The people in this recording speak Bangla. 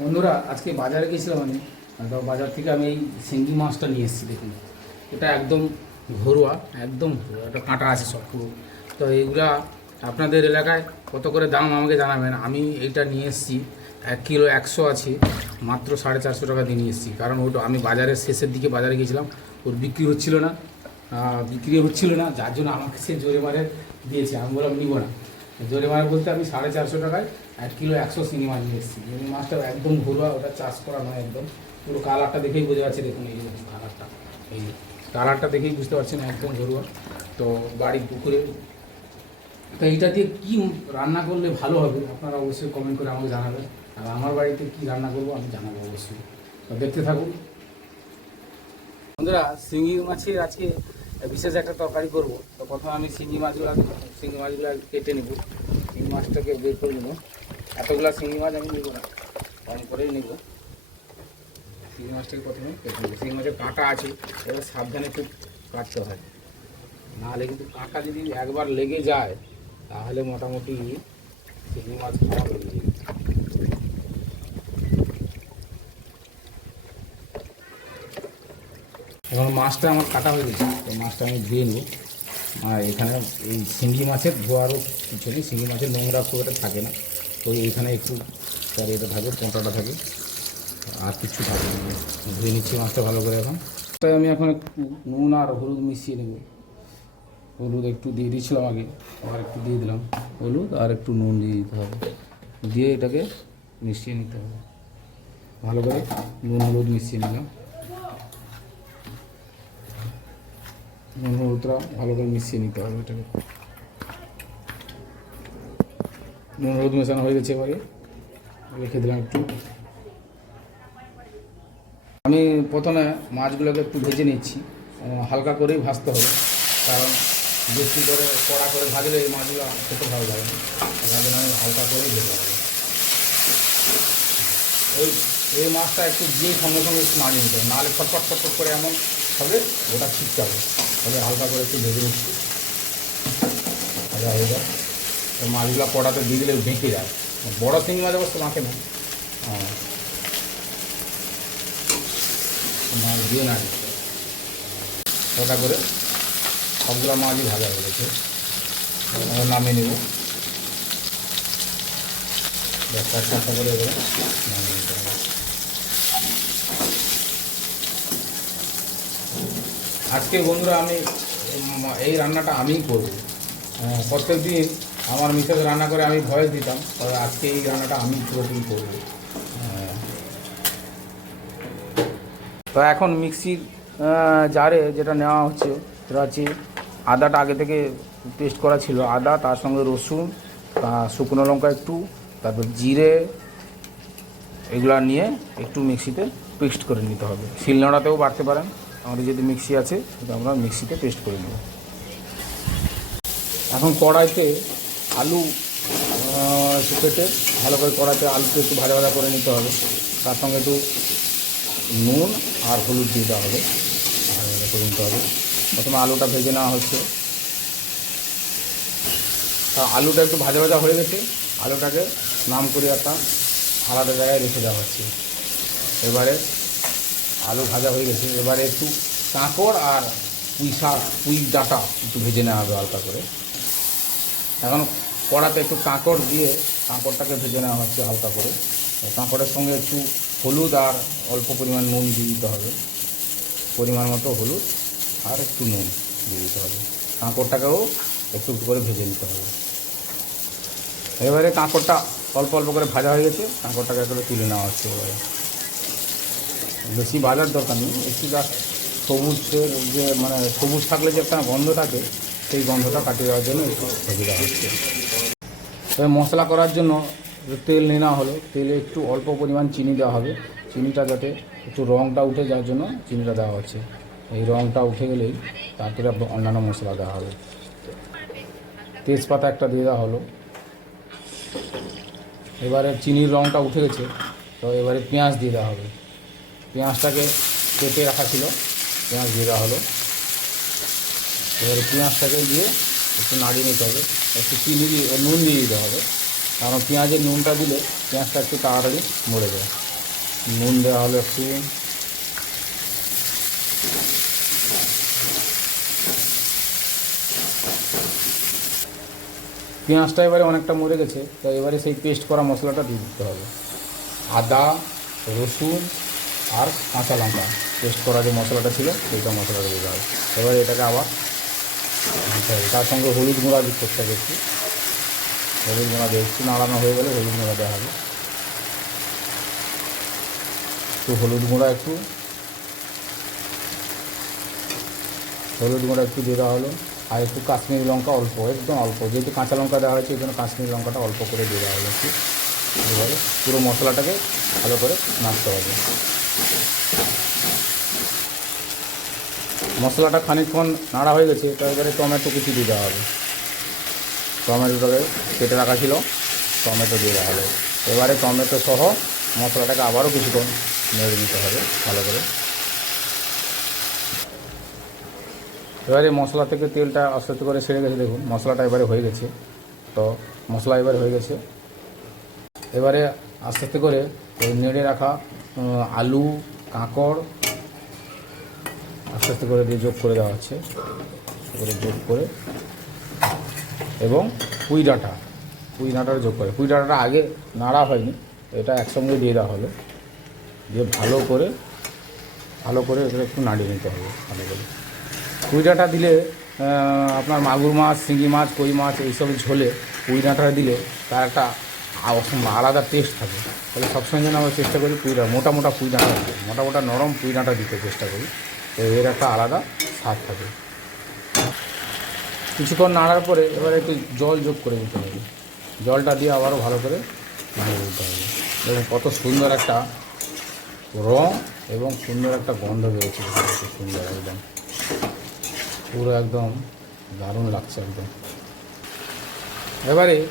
বন্ধুরা, আজকে বাজারে গেছিলাম আমি। তো বাজার থেকে আমি এই সিঙ্গি মাছটা নিয়ে এসেছি, দেখুন। এটা একদম ঘরোয়া, একদম এটা কাঁটা আছে সব পুরো। তো এইগুলা আপনাদের এলাকায় কত করে দাম আমাকে জানাবেন? আমি এইটা নিয়ে এসেছি, এক কিলো একশো আছে, মাত্র সাড়ে চারশো টাকা দিয়ে নিয়ে এসেছি। কারণ ওটা আমি বাজারের শেষের দিকে বাজারে গেছিলাম, ওর বিক্রি হচ্ছিল না। বিক্রি হচ্ছিল না, যার জন্য আমাকে সে জোরে মারে দিয়েছে। আমি বললাম, নিবো না। জোরে মারে বলতে আমি সাড়ে চারশো টাকায় এক কিলো একশো চিংড়ি মাছ নিয়ে এসেছি। এই মাছটা একদম ঘরোয়া, ওটা চাষ করা নয় একদম। পুরো কালারটা দেখেই বোঝা যাচ্ছে দেখুন এই কালারটা। এই কালারটা দেখেই বুঝতে পারছেন একদম ঘরোয়া। তো বাড়ির পুকুরে। তো এইটা দিয়ে কী রান্না করলে ভালো হবে আপনারা অবশ্যই কমেন্ট করে আমাকে জানাবেন। আর আমার বাড়িতে কী রান্না করব আমি জানাব অবশ্যই। তো দেখতে থাকুন। বন্ধুরা, শিঙি মাছের আজকে বিশেষ একটা তরকারি করব। তো প্রথমে আমি শিঙি মাছগুলো শিঙি মাছগুলো কেটে নেব। শিঙি মাছটাকে বের করে নেব। এতগুলো শিঙি মাছ আমি নেব না, কম করেই নেব। শিঙি মাছটাকে প্রথমে কেটে নেব। শিঙি মাছের কাঁটা আছে, এবার সাবধানে একটু কাটতে হয়। নাহলে কিন্তু কাঁটা যদি একবার লেগে যায়, তাহলে মোটামুটি শিঙি মাছ খারাপ হয়ে এখন মাছটা আমার কাটা হয়ে গেছে। তো মাছটা আমি ধুয়ে নেব। আর এখানে এই শিঙ্গি মাছের ধোয়ারও কিছু নেই শিঙ্গি মাছের নোংরা খুব একটা থাকে না। তো এইখানে একটু তার এটা থাকে পোঁটাটা থাকে আর কিছু থাকে ধুয়ে নিচ্ছি মাছটা ভালো করে এখন। তাই আমি এখন একটু নুন আর হলুদ মিশিয়ে নেব। হলুদ একটু দিয়ে দিয়েছিলাম আগে, আবার একটু দিয়ে দিলাম। হলুদ আর একটু নুন দিয়ে দিতে হবে। দিয়ে এটাকে মিশিয়ে নিতে হবে। ভালো করে নুন হলুদ মিশিয়ে নিলাম। নুন হলুদটা ভালো করে মিশিয়ে নিতে হবে এটাকে। নুন, হলুদ মেশানো হয়ে গেছে এবারে। রেখে দিলাম একটু। আমি প্রথমে মাছগুলোকে একটু ভেজে নিচ্ছি। হালকা করেই ভাজতে হবে। কারণ বেশি করে কড়া করে ভাজলে এই মাছগুলো খেতে ভালো লাগে না। আমি হালকা করেই ভেজে নেব। ওই এই মাছটা একটু দিয়ে সঙ্গে সঙ্গে একটু নাড়িয়ে নিতে হবে। নাহলে ফটফট ফটফট করে এমন হবে ওটা ছিটতে হবে। তাহলে হালকা করে একটু ভেজে নিচ্ছি। ভাজা হয়ে যায় মাছগুলো কড়াতে দিয়ে দিলে বেঁকে যায়। বড় চিংড়ি মাছ অবশ্য মাখে না। হ্যাঁ। মাছ দিয়ে নাড়ি। ওটা করে? সবগুলো মাছই ভাজা হয়ে গেছে। নামিয়ে নেব। একটা করে এবারে নামিয়ে নিতে হবে আজকে বন্ধুরা আমি, এই রান্নাটা আমিই করব। প্রত্যেক দিন আমার মিসেস রান্না করে আমি ভয়েস দিতাম, তবে আজকে এই রান্নাটা আমি পুরোপুরি করব। তো এখন মিক্সির জারে যেটা নেওয়া হচ্ছে, সেটা হচ্ছে আদাটা আগে থেকে পেস্ট করা ছিল। আদা, তার সঙ্গে রসুন শুকনো লঙ্কা একটু, তারপর জিরে, এগুলা নিয়ে একটু মিক্সিতে পেস্ট করে নিতে হবে। শিলনোড়াতেও বাড়তে পারেন। আমাদের যদি মিক্সি আছে, সেটা আমরা মিক্সিতে পেস্ট করে নেব। এখন কড়াইতে আলু কেটে ভালো করে কড়াইতে আলুকে একটু ভাজা ভাজা করে নিতে হবে। তার সঙ্গে একটু নুন আর হলুদ দিয়ে দেওয়া হবে। ভাজা করে নিতে হবে। প্রথমে আলুটা ভেজে নেওয়া হচ্ছে। তা আলুটা একটু ভাজা ভাজা হয়ে গেছে। আলুটাকে নাম করে একটা আলাদা জায়গায় রেখে দেওয়া হচ্ছে। এবারে আলু ভাজা হয়ে গেছে। এবারে একটু কাঁকড় আর পুঁই শাক, পুঁই ডাটা একটু ভেজে নেওয়া হবে হালকা করে। এখন কড়াতে একটু কাঁকড় দিয়ে কাঁকড়টাকে ভেজে নেওয়া হচ্ছে হালকা করে। কাঁকড়ের সঙ্গে একটু হলুদ আর অল্প পরিমাণ নুন দিয়ে দিতে হবে। পরিমাণ মতো হলুদ আর একটু নুন দিয়ে দিতে হবে। কাঁকড়টাকেও একটু একটু করে ভেজে নিতে হবে। এবারে কাঁকড়টা অল্প অল্প করে ভাজা হয়ে গেছে। কাঁকড়টাকে একবারে তুলে নেওয়া হচ্ছে এবারে। বেশি বাজার দরকার নেই, একটু জাস্ট সবুজের যে মানে সবুজ থাকলে যে একটা গন্ধ থাকে, সেই গন্ধটা কাটিয়ে দেওয়ার জন্য একটু দেওয়া হচ্ছে। তবে মশলা করার জন্য তেল নেওয়া হলো, তেলে একটু অল্প পরিমাণ চিনি দেওয়া হবে। চিনিটা যাতে একটু রঙটা উঠে যাওয়ার জন্য চিনিটা দেওয়া হচ্ছে। এই রঙটা উঠে গেলেই তারপরে অন্যান্য মশলা দেওয়া হবে। তেজপাতা একটা দিয়ে দেওয়া হলো। এবারে চিনির রঙটা উঠে গেছে, তো এবারে পেঁয়াজ দিয়ে দেওয়া হবে। পেঁয়াজটাকে কেটে রাখা ছিল। পেঁয়াজ দিয়ে দেওয়া হলো। এবারে পেঁয়াজটাকে দিয়ে একটু নাড়িয়ে নিতে হবে। একটু চিনি দিয়ে, নুন দিয়ে দিতে হবে। কারণ পেঁয়াজের নুনটা দিলে পেঁয়াজটা একটু তাড়াতাড়ি মরে যায়। নুন দেওয়া হলো একটু। পেঁয়াজটা এবারে অনেকটা মরে গেছে। তো এবারে সেই পেস্ট করা মশলাটা দিয়ে দিতে হবে। আদা, রসুন আর কাঁচা লঙ্কা। পেস্ট করা যে মশলাটা ছিল, সেইটা মশলাটা দিতে হবে এবার এটাকে আবার দিতে হবে। তার সঙ্গে হলুদ গুঁড়া দিতে করতে হবে একটু। হলুদ গুঁড়া দিয়ে একটু নাড়ানো হয়ে গেলে হলুদ গুঁড়া দেওয়া হবে। একটু হলুদ গুঁড়া একটু। হলুদ গুঁড়া একটু দিয়ে দেওয়া হলো। আর একটু কাশ্মীরি লঙ্কা অল্প, একদম অল্প। যেহেতু কাঁচা লঙ্কা দেওয়া হয়েছে, এই জন্য কাশ্মীরি লঙ্কাটা অল্প করে দিয়ে দেওয়া হলো একটু। এবারে পুরো মশলাটাকে ভালো করে নাড়তে হবে। মশলাটা খানিকক্ষণ নাড়া হয়ে গেছে, তো এবারে টমেটো কুচি দিয়ে দেওয়া হবে। টমেটোটাকে কেটে রাখা ছিল, টমেটো দিয়ে দেওয়া হবে। এবারে টমেটো সহ মশলাটাকে আবারও কিছুক্ষণ নেড়ে নিতে হবে ভালো করে। এবারে মশলা থেকে তেলটা আস্তে আস্তে করে ছেড়ে গেছে, দেখুন মশলাটা এবারে হয়ে গেছে। তো মশলা এবারে হয়ে গেছে। এবারে আস্তে আস্তে করে ওই নেড়ে রাখা আলু, কাঁকড় আস্তে আস্তে করে দিয়ে যোগ করে দেওয়া হচ্ছে। করে যোগ করে এবং পুঁই ডাঁটা, পুঁই ডাঁটার যোগ করে। পুঁই ডাঁটাটা আগে নাড়া হয়নি, এটা একসঙ্গে দিয়ে দেওয়া হলো। দিয়ে ভালো করে ভালো করে এটা একটু নাড়িয়ে নিতে হবে ভালো করে। পুঁই ডাঁটা দিলে আপনার মাগুর মাছ, শিঙি মাছ, কই মাছ, এইসব ঝোলে পুঁই ডাঁটাটা দিলে তার একটা আলাদা টেস্ট থাকে। তাহলে সবসময় যেন আমরা চেষ্টা করি পুঁই ডাঁটা, মোটা মোটা পুঁই ডাঁটা দিতে। মোটা মোটা নরম পুঁই ডাঁটা দিতে চেষ্টা করি। তো এর একটা আলাদা স্বাদ থাকে। কিছুক্ষণ নাড়ার পরে এবারে একটু জল যোগ করে দিতে হবে। জলটা দিয়ে আবারও ভালো করে নাড়িয়ে দিতে হবে। দেখুন কত সুন্দর একটা রং এবং সুন্দর একটা গন্ধ বেরোচ্ছে সুন্দর একদম। পুরো একদম দারুণ লাগছে একদম। এবারে